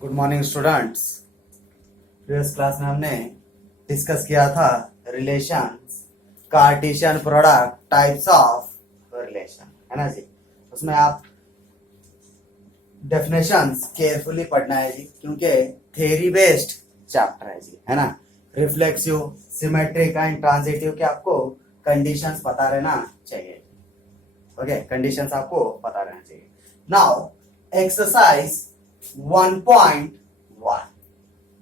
Good morning students. Previous class में हमने डिस्कस किया था relations, Cartesian product, types of relation, है ना जी। उसमें आप डेफिनेशंस केयरफुली पढ़ना है जी, क्योंकि थ्योरी बेस्ड चैप्टर है जी, है ना। रिफ्लेक्सिव, सिमेट्रिक एंड ट्रांजिटिव के आपको कंडीशंस पता रहना चाहिए। ओके, कंडीशंस आपको पता रहना चाहिए। Now exercise 1.1.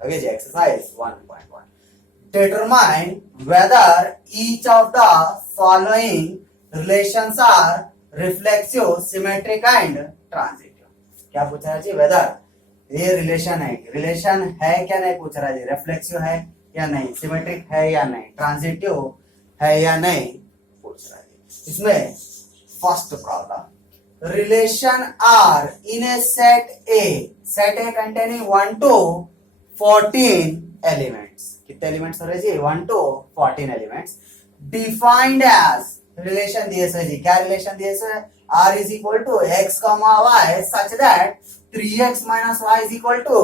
Okay, exercise 1.1. Determine whether each of the following relations are reflexive, symmetric and transitive. क्या पूछ रहा है जी? Whether ये रिलेशन है क्या नहीं पूछ रहा है जी। रिफ्लेक्सिव है या नहीं, सिमेट्रिक है या नहीं, ट्रांजिटिव है या नहीं पूछ रहा है जी। इसमें first problem, relation are in a set A containing 1 to 14 elements. कितने एलिमेंट्स हो रहे जी? 1 to 14 elements. Defined as, relation दिए से जी, क्या रिलेशन दिए से? R is equal to x, y such that 3x minus y is equal to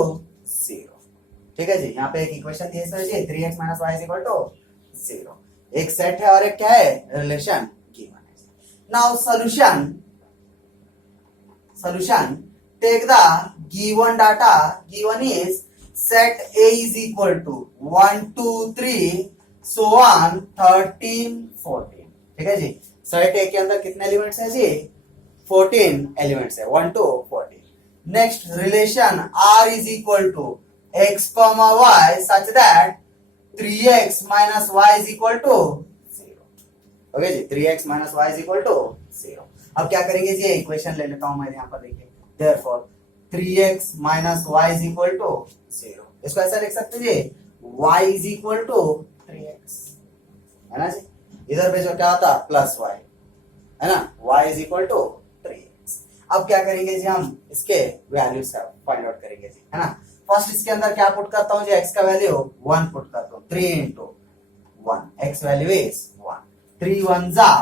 0। ठीक है जी, यहाँ पे एक इक्वेशन दिए से जी, 3x minus y is equal to 0। एक सेट है और एक क्या है? रिलेशन गिवन है। Now solution, take the given data. Given is set A is equal to 1 2 3 so on 13 14। ठीक है जी, सेट A के अंदर कितने एलिमेंट्स है जी? 14 एलिमेंट्स है, 1 to 14। Next relation R is equal to x, y such that 3x minus y is equal to 0। Okay जी, 3x minus y is equal to 0। अब क्या करेंगे जी? इक्वेशन ले लेता हूं मैं यहाँ पर, देखिए। Therefore 3x minus y is equal to 0। इसको ऐसा लिख सकते जी, y is equal to 3x, है ना जी। इधर पे जो क्या होता है? प्लस y, है ना। y is equal to 3x। अब क्या करेंगे जी? हम इसके वैल्यू फाइंड आउट करेंगे जी, है ना। फर्स्ट इसके अंदर क्या पुट करता हूँ जी? x का वैल्यू 1 पुट करता हूँ। 3 into 1, x वैल्यू इज 1। 3 1 जा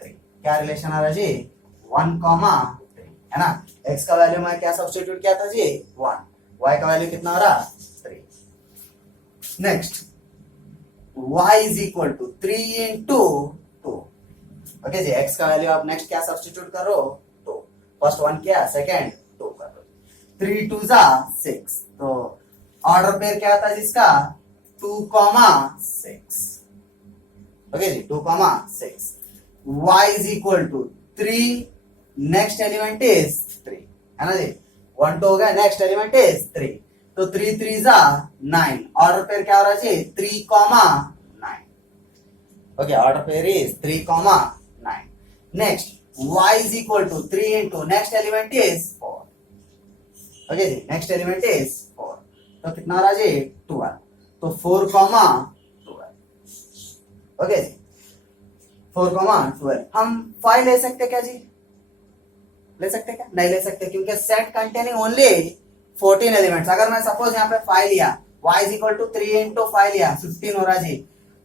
3। क्या रिलेशन आ रहा है जी? 1, 3, है ना। x का वैल्यू मैं क्या सब्स्टिट्यूट किया था जी? 1। y का वैल्यू कितना आ रहा? 3। Next y is equal to 3 into 2। Okay जी, x का वैल्यू आप नेक्स्ट क्या सब्स्टिट्यूट करो? 2। फर्स्ट 1 किया, सेकंड 2 करो। 3 2 जा 6। तो ऑर्डर पेयर क्या आता है जिसका? 2, 6। ओके जी, 2, 6। y is equal to 3, next element is 3, है ना जी। 1 2 हो गया, नेक्स्ट एलिमेंट इज 3। तो 3 3 जा 9। ऑर्डर पेयर क्या हो रहा है जी? 3, 9। Okay, order pair is 3, 9। Next y is equal to 3 into next element is 4। Okay जी, नेक्स्ट एलिमेंट इज 4। तो कितना आ रहा जी? 12। तो 4, 12। ओके जी, 4, 12। हम 5 ले सकते क्या जी? ले सकते क्या? नहीं ले सकते, क्योंकि सेट कंटेनिंग ओनली 14 एलिमेंट्स। अगर मैं सपोज यहाँ पे 5 लिया, y is equal to 3 into 5 लिया, 15 हो रहा जी।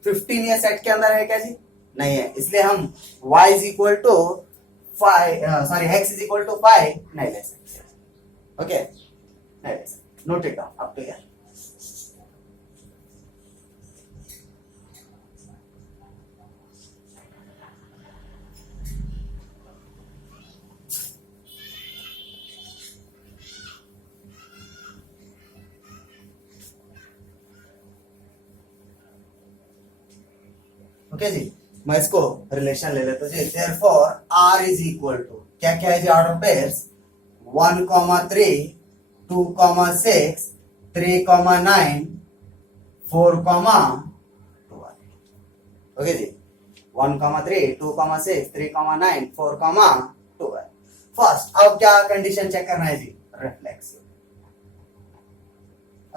15 ये सेट के अंदर है क्या जी? नहीं है, इसलिए हम y is equal to 5, sorry x is equal to 5 नहीं ले सकते। ओके, नहीं ले सकते। Note it down up to here. Okay जी, मैं इसको रिलेशन ले लेता हूं जी। Therefore R is equal to क्या क्या है जी? Ordered pairs 1, 3, 2, 6, 3, 9, 4, 12। ओके जी, 1, 3, 2, 6, 3, 9, 4, 12। फर्स्ट अब क्या कंडीशन चेक करना है जी? रिफ्लेक्सिव।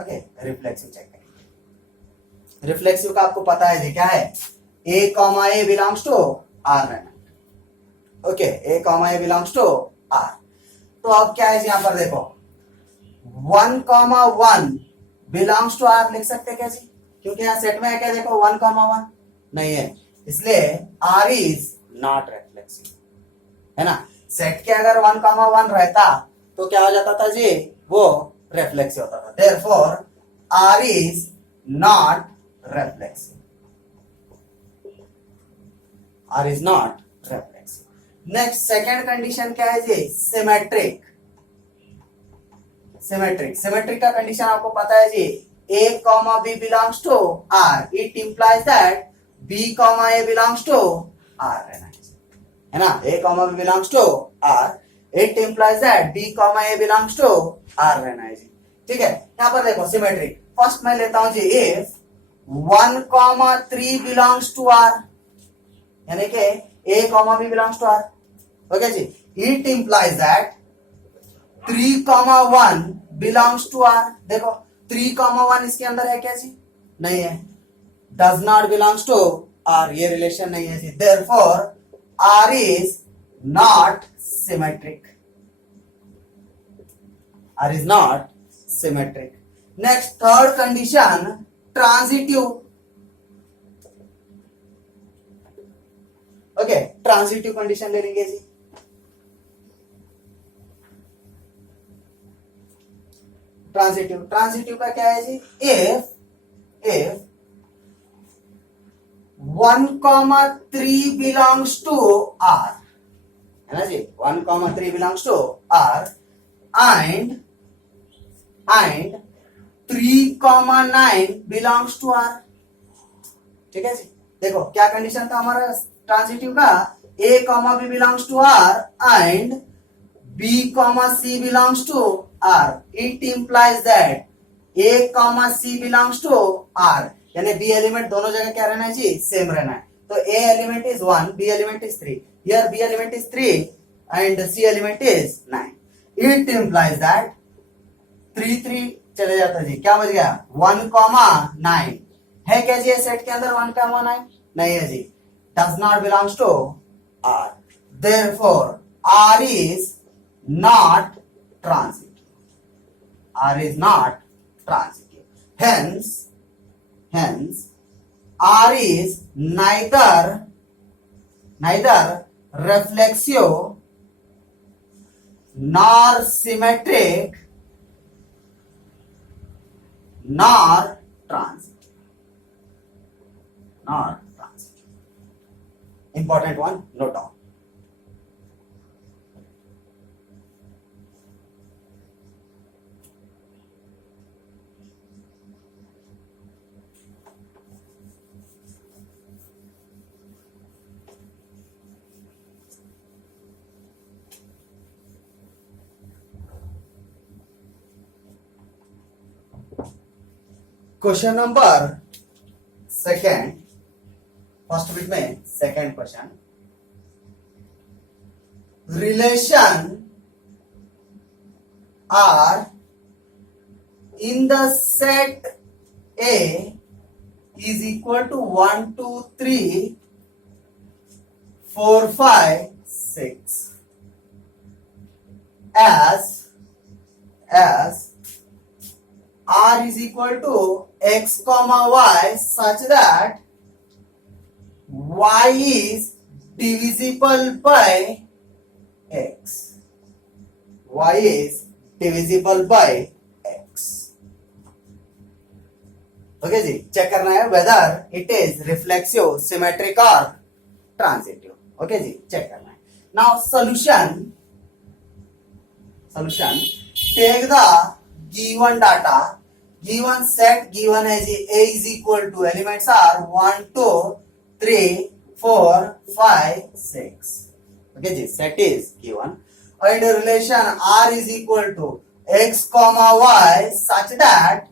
ओके, रिफ्लेक्सिव चेक करेंगे। रिफ्लेक्सिव का आपको पता है जी, क्या है? A, A belongs to R element. Okay, A, A belongs to R। तो अब क्या है यहां पर देखो, 1, 1 belongs to R लिख सकते क्या जी? क्योंकि यहाँ सेट में है क्या? देखो 1, 1 नहीं है, इसलिए R is not reflexive, है ना। सेट के अगर 1, 1 रहता तो क्या हो जाता था जी? वो reflexive होता था. Therefore R is not reflexive. R is not reflexive. Next second condition क्या है जी? Symmetric. Symmetric का condition आपको पता है जी. A comma B belongs to R. It implies that B comma A belongs to R है ना. A comma B belongs to R. It implies that B comma A belongs to R रहना है जी. ठीक है. यहाँ पर देखो symmetric. फर्स्ट मैं लेता हूं जी if 1 comma 3 belongs to R. यानी कि A comma B belongs to R. Okay जी. It implies that 3 comma 1 belongs to R. देखो 3 comma 1 इसके अंदर है क्या जी? नहीं है. Does not belongs to R. ये रिलेशन नहीं है जी. Therefore R is not symmetric. R is not symmetric. Next third condition transitive. Okay transitive condition ले लेंगे जी. ट्रांजिटिव का क्या है जी? if 1 comma 3 belongs to R है ना जी. 1 comma 3 belongs to R and 3 comma 9 belongs to R. ठीक है जी. देखो क्या कंडीशन था हमारा ट्रांजिटिव का? A comma B belongs to R and B comma C belongs to R. It implies that A comma C belongs to R. यानी B एलिमेंट दोनों जगह क्या रहना है जी? सेम रहना है. तो A element is 1, B element is 3. Here B element is 3 and C element is 9. It implies that 3 चले जाता जी. क्या बच गया? 1 comma 9 है क्या जी? सेट के अंदर 1 comma 9 नहीं है जी. Does not belongs to R. Therefore R is not transitive. R is not transitive. Hence R is neither reflexive nor symmetric nor transitive. Important one, note down. Question number second. First bit में second question. Relation R in the set A is equal to 1 2 3 4 5 6 as R is equal to x comma y such that y is divisible by x. Y is divisible by x. Okay जी. Check करना है whether it is reflexive, symmetric और transitive. Okay जी. Check करना है. Now solution take the given data, given set given है जी. A is equal to elements are 1 2 3 4 5 6. okay ji. set is given and relation R is equal to x comma y such that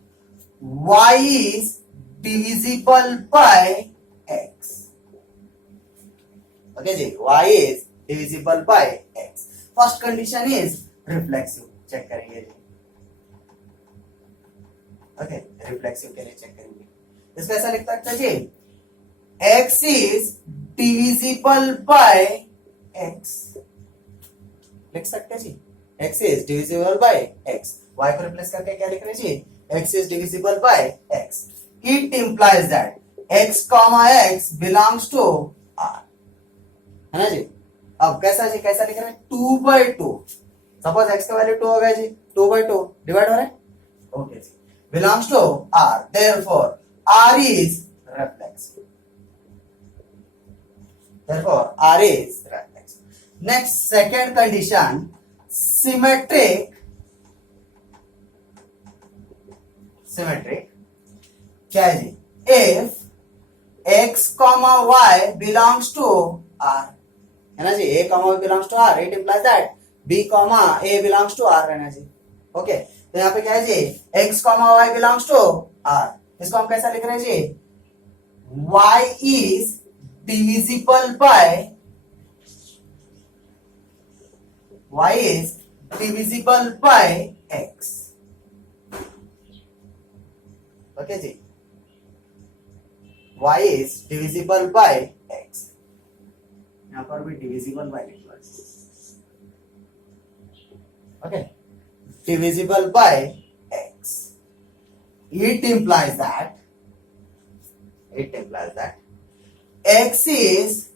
y is divisible by x. okay ji. y is divisible by x. first condition is reflexive. check करेंगे जी. Okay reflexive के लिए चेक करेंगे. इसको ऐसा लिख सकते हैं जी. x is divisible by x. लिख सकते हैं जी. x is divisible by x. y को रिप्लेस करके क्या लिख रहे हैं जी? x is divisible by x. It implies that x comma x belongs to R. है ना जी. अब कैसा लिख रहे हैं? 2/2. सपोज x का वैल्यू 2 हो गया जी. 2/2 डिवाइड हो रहा है Okay, belongs to R. Therefore, R is reflexive. Therefore, R is reflexive. Next, second condition, symmetric. Symmetric. क्या है जी? If x, y belongs to R, है ना जी? A, y belongs to R. It implies that B, A belongs to R, है ना जी? ओके, तो यहाँ पे क्या है जी? x, y belongs to R. इसको हम कैसा लिख रहे हैं जी? y is divisible by x. Okay जी, y is divisible by x. यहाँ पर भी divisible by लिखना है. Okay, divisible by x. It implies that x is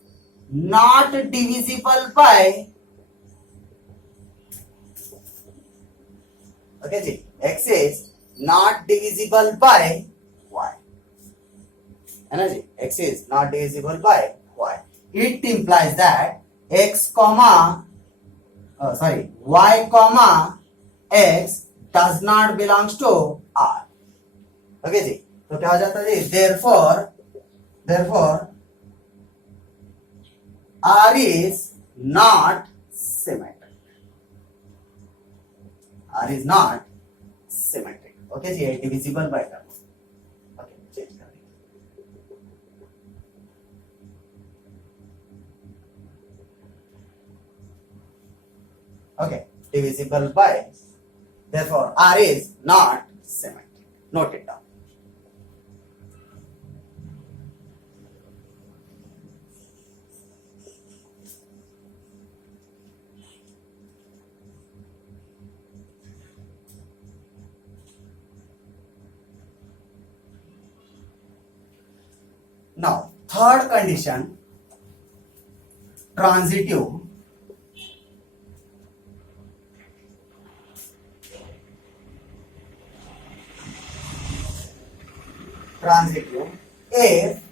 not divisible by, okay जी, x is not divisible by y, है ना जी? x is not divisible by y. It implies that y, x does not belongs to R. Okay जी, तो क्या हो जाता है जी? Therefore, R is not symmetric. R is not symmetric. Okay जी, divisible by का. ओके, चेंज कर देंगे. Okay, divisible by. Therefore, R is not symmetric. Note it down. Now, third condition, transitive. If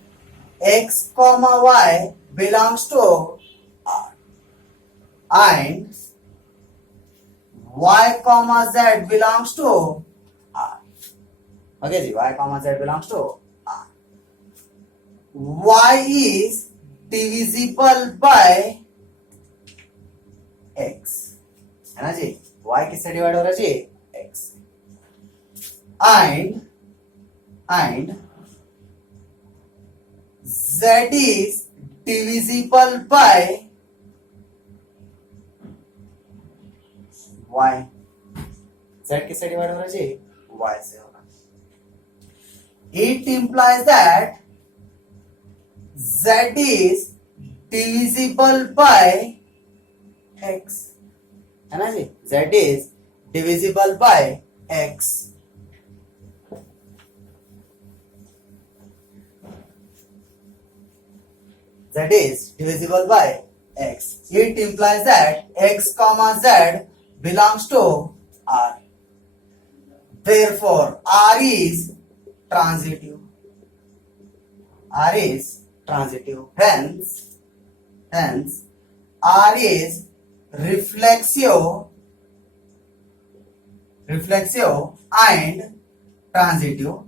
x, y belongs to R and y, z belongs to R. Okay ji, y, z belongs to R. Y is divisible by x, है ना जी? y किससे डिवाइड हो रहा है जी? x. And z is divisible by y. z किससे डिवाइड हो रहा है जी? y से हो रहा है. It implies that z is divisible by x, है ना जी? z is divisible by x. Z is divisible by x. It implies that x, z belongs to R. Therefore, R is transitive. R is transitive. Hence, R is reflexive and transitive,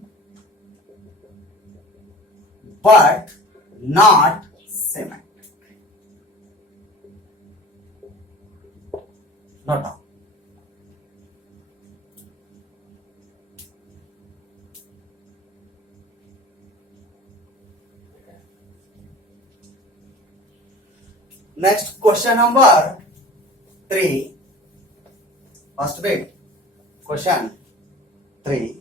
but not symmetric. Not all. Next, question number 3. First bit. Question 3.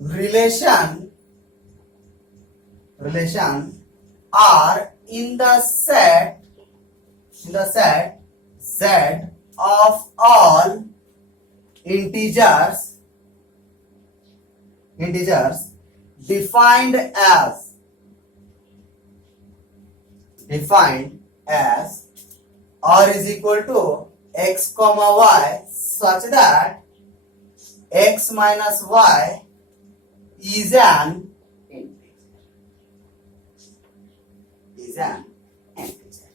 Relation are in the set Z of all integers defined as R is equal to x comma y such that x minus y is an integer. Is an integer.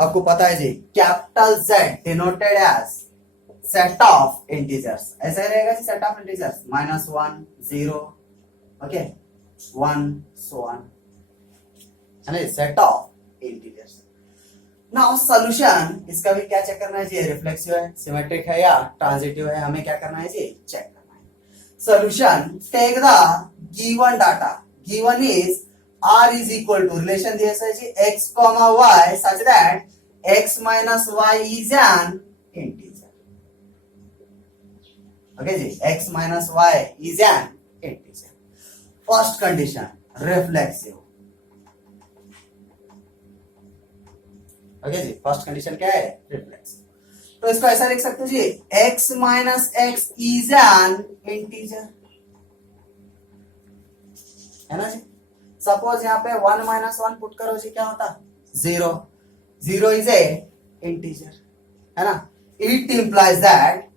आपको पता है जी capital Z denoted as set of integers, ऐसा ही रहेगा जी set of integers -1 0 okay 1 so on, है ना, set of integers. Now solution, इसका भी क्या चेक करना है जी, रिफ्लेक्सिव है, सिमेट्रिक है या ट्रांजिटिव है, हमें क्या करना है जी चेक करना है. Solution, take the given data, given is r is equal to relation दिया है जी x comma y such that x minus y is an integer. Okay जी, x minus y is an integer. First condition reflexive. Okay ji, first condition क्या है, रिफ्लेक्सिव. तो इसको ऐसा लिख सकते हो जी x minus x is an integer, है ना जी. सपोज यहाँ पे 1 minus 1 पुट करो जी, क्या होता, 0. 0 इज ए इंटीजर, है ना. It implies that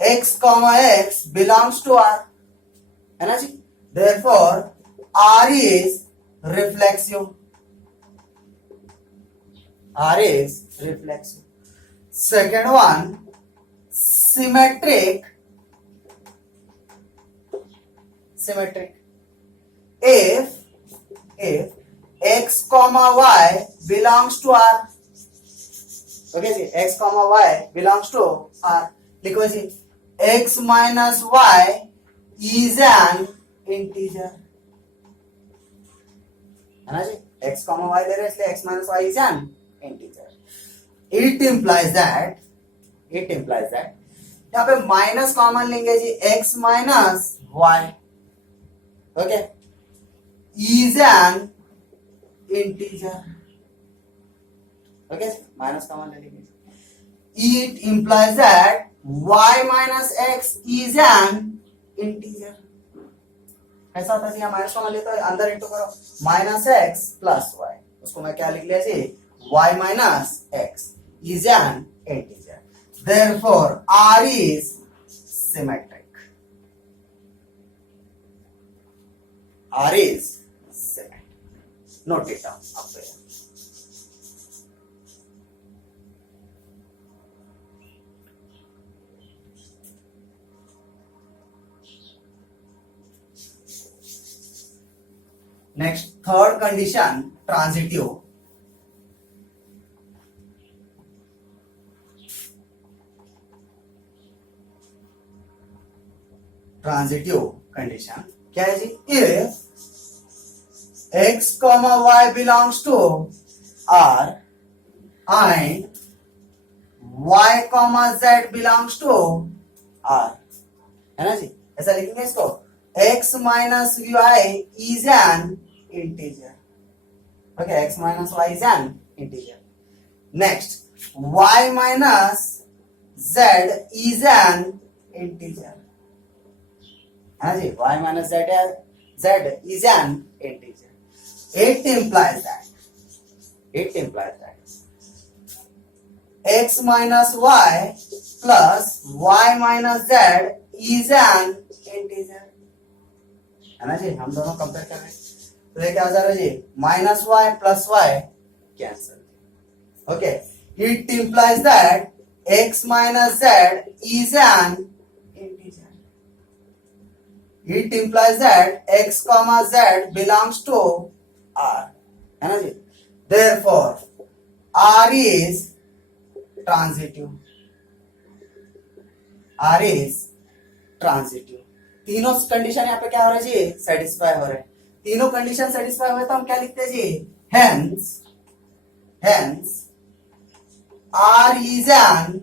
x comma x belongs to r, है ना जी. therefore r is reflexive. R is reflexive. Second one, symmetric. Symmetric. If x comma y belongs to r, okay जी, x comma y belongs to r, लिखो जी x minus y is an integer, है ना जी. x comma y ले रहे हैं इसलिए x minus y is an integer. It implies that यहाँ पे माइनस कॉमन लेंगे जी x minus y, okay, is an integer, okay, minus common ले लेंगे. It implies that y minus x is an integer. ऐसा होता है जी, माइनस कॉमन ले तो अंदर इंटू करो, माइनस एक्स प्लस वाई, उसको मैं क्या लिख लिया जी, y minus x is an integer. Therefore r is symmetric. R is symmetric. Note it down up there. Next, third condition, transitive. Transitive condition क्या है जी, if x comma y belongs to r and y comma z belongs to r, है ना जी. ऐसा लिखेंगे इसको, x minus y is an integer, okay, x minus y is an integer. Next, y minus z is an integer, है ना जी, y minus z is an integer. It implies that x minus y plus y minus z is an integer, है ना जी. हम दोनों कंपेयर कर रहे हैं तो ये क्या हो जा रहा है जी, minus Y plus Y cancel, okay. It implies that x minus z is an integer. It implies that x comma z belongs to r, है ना जी. Therefore r is transitive. R is transitive. तीनों कंडीशन यहाँ पे क्या हो रहा है जी, सेटिस्फाई हो रहे हैं. तीनों कंडीशन सेटिस्फाई हुए तो हम क्या लिखते हैं जी, hence R is an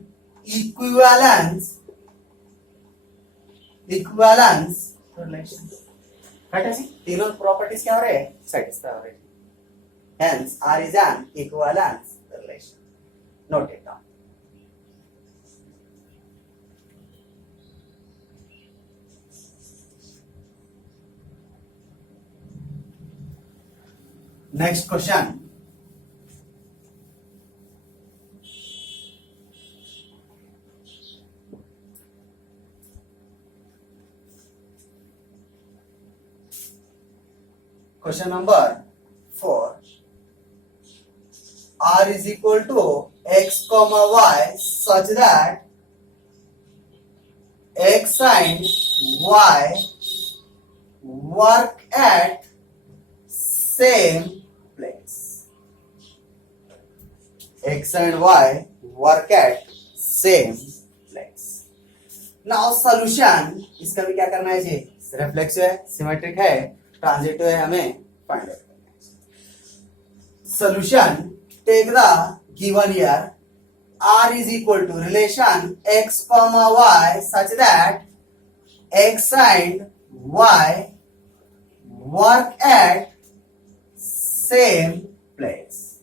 equivalence relation. Cut है जी, तीनों प्रॉपर्टीज क्या हो रहे हैं, सेटिस्फाई हो रहे हैं. Hence R is an equivalence relation. Note it down. Next question. Question number 4. R is equal to x comma y such that x and y work at same place. X and y work at same place. Now solution, इसका भी क्या करना है जी? रिफ्लेक्सिव है, सिमेट्रिक है, ट्रांजिटिव है, हमें फाइंड आउट करना है. Solution, take the given here. R is equal to relation x comma y such that x and y work at same place.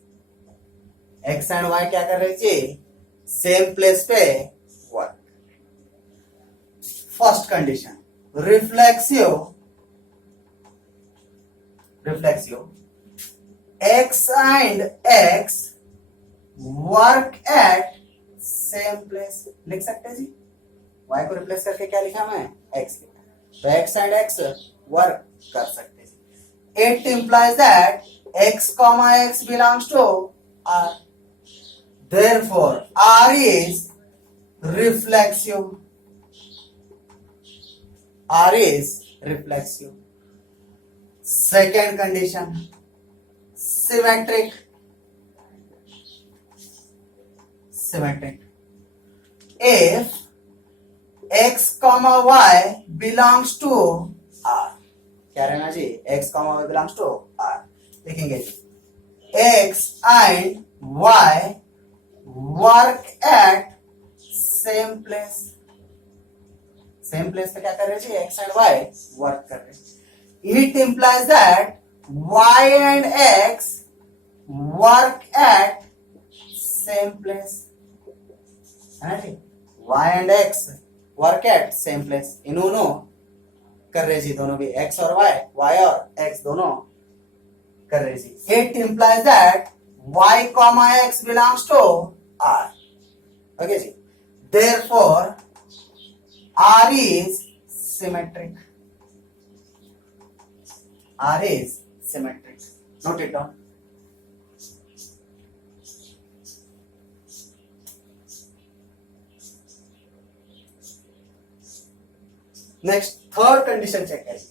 x and y क्या कर रहे जी? सेम प्लेस पे work. First condition, reflexive x and x work at same place. लिख सकते हैं जी. y को रिप्लेस करके क्या लिखा मैं? x लिखा. तो x and x वर्क कर सकते हैं. It implies that x comma x belongs to R. Therefore, R is reflexive. R is reflexive. Second condition, symmetric. If x comma y belongs to R, क्या रहना जी? x comma y belongs to R. लिखेंगे जी. x and y work at same place. Same place पे क्या कर रहे हैं जी? x and y work कर रहे हैं. It implies that y and x work at same place. है ना जी? y and x work at same place. इन्होंने कर रहे जी दोनों भी, x और y और x दोनों कर रहे जी. It implies that y comma x belongs to R. Okay ji. Therefore, R is symmetric. R is symmetric. Note it down. Next, third condition check करिए.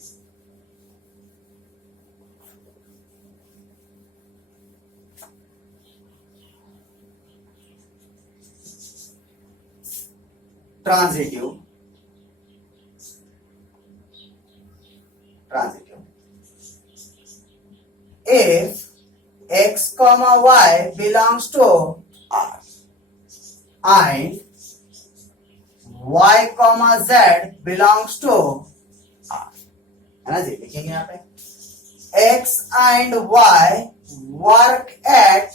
Transitive. If x comma y belongs to R and y comma z belongs to R, है ना जी? लिखेंगे यहाँ पे x and y work at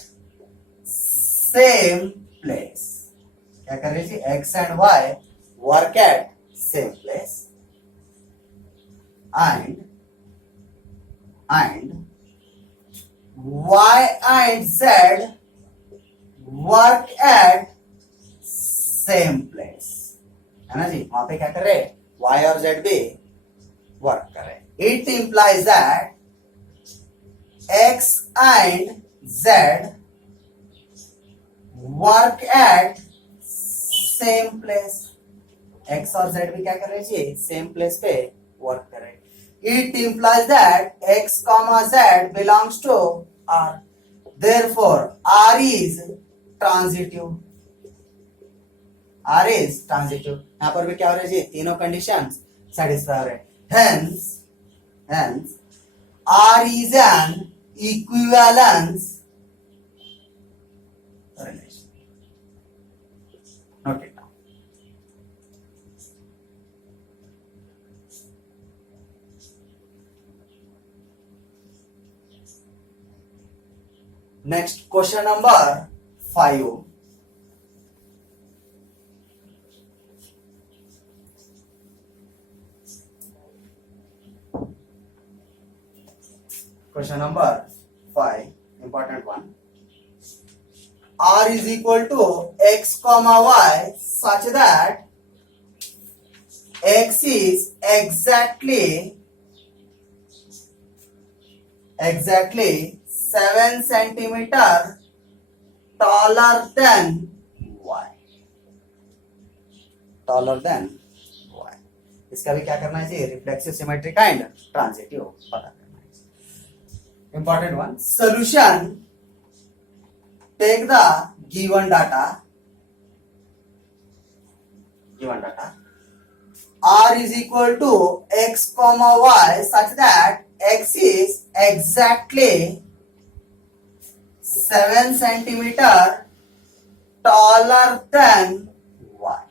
same place. क्या कर रहे जी? x and y work at same place and y and z work at same place. है ना जी? वहां पे क्या कर रहे? y और z भी वर्क कर रहे. It implies that x and z work at same place. x और z भी क्या कर रहे जी? सेम प्लेस पे वर्क कर रहे. It implies that x comma z belongs to R. Therefore, R is transitive. R is transitive. यहाँ पर भी क्या हो रहा है जी? तीनों कंडीशंस satisfy हो रहे हैं. Hence, R is an equivalence relation. Note it down. Next, question number 5. Question number 5, important one. R is equal to x comma y such that x is exactly exactly 7 centimeter taller than y, taller than y. इसका भी क्या करना चाहिए, reflexive, symmetric and transitive पता करना है. Important one, solution, take the given data r is equal to x comma y such that x is exactly 7 centimeter taller than y.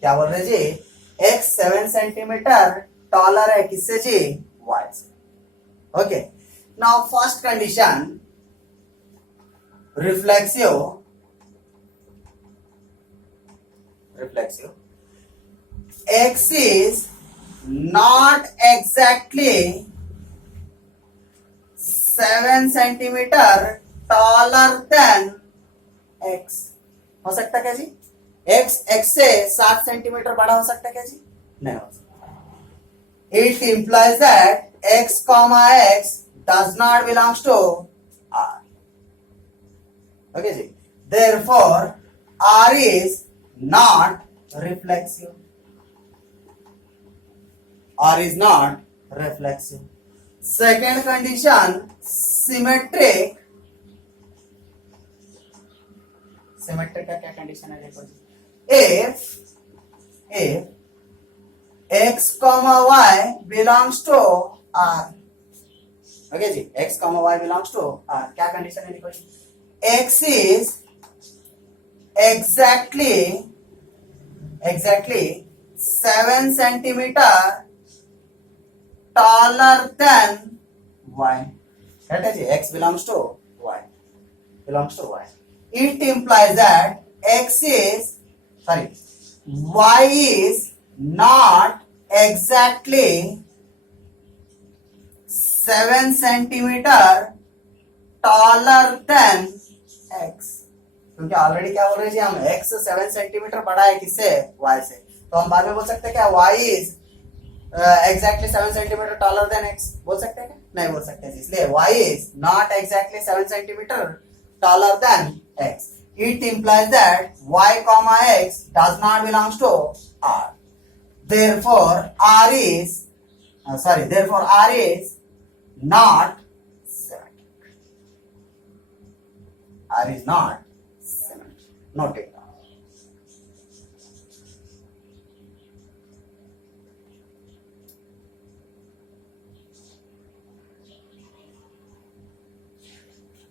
क्या बोल रहे जी, x 7 सेंटीमीटर टॉलर है किससे जी, y से. Okay, now first condition, reflexive x is not exactly 7 centimeter taller than x. हो सकता क्या जी, x से 7 सेंटीमीटर बड़ा हो सकता क्या जी, नहीं हो सकता. It implies that x comma x does not belongs to R. Okay ji, therefore R is not reflexive. R is not reflexive. Second condition, symmetric. Symmetric का क्या condition है देखो जी, if x comma y belongs to R. Okay जी, x comma y belongs to R, क्या condition है देखो जी, x is exactly 7 centimeter taller than y. Right है जी, x belongs to y. It implies that y is not exactly 7 centimeter taller than x. क्योंकि ऑलरेडी क्या बोल रहे हैं हम, x 7 सेंटीमीटर बड़ा है किससे, y से, तो हम बाद में बोल सकते हैं क्या, y is exactly 7 centimetre taller than x, बोल सकते हैं क्या, नहीं बोल सकते, इसलिए y is not exactly 7 centimetre taller than x. It implies that y comma x does not belongs to R. Therefore R is not symmetric. R is not symmetric. Note it down.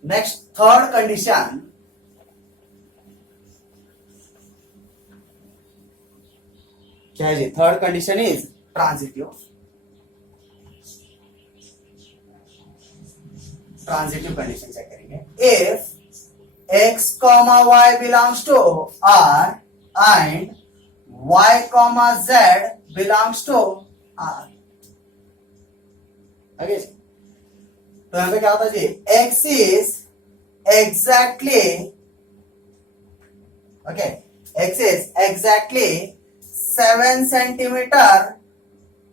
Next, third condition. क्या है जी, third condition is transitive. Condition check करेंगे. If x comma y belongs to R and y comma z belongs to R. Okay जी, तो यहाँ पे क्या होता है जी, x is exactly 7 centimeter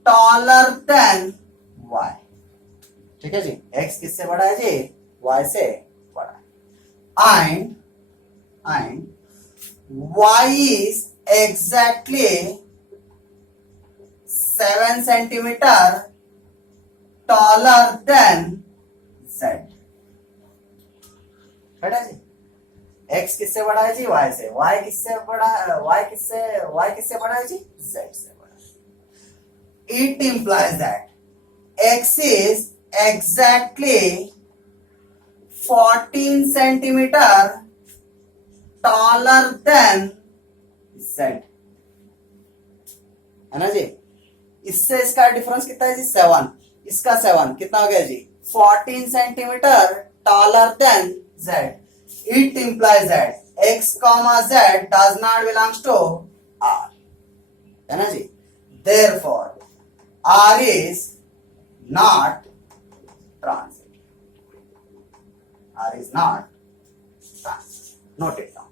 taller than y. ठीक है जी, x किससे बड़ा है जी, y से बड़ा है. and y is exactly 7 centimeter taller than z. बड़ा जी, x किससे बड़ा है जी, y से, y किससे बड़ा है, y किससे बड़ा है जी, z से बड़ा है. It implies that x is exactly 14 centimeter taller than z. है ना जी, इससे इसका डिफरेंस कितना है जी, 7, इसका 7 कितना हो गया जी, 14 centimetre taller than z. It implies that x comma z does not belongs to R. है ना जी, therefore R is not transitive. R is not transitive. Note it down.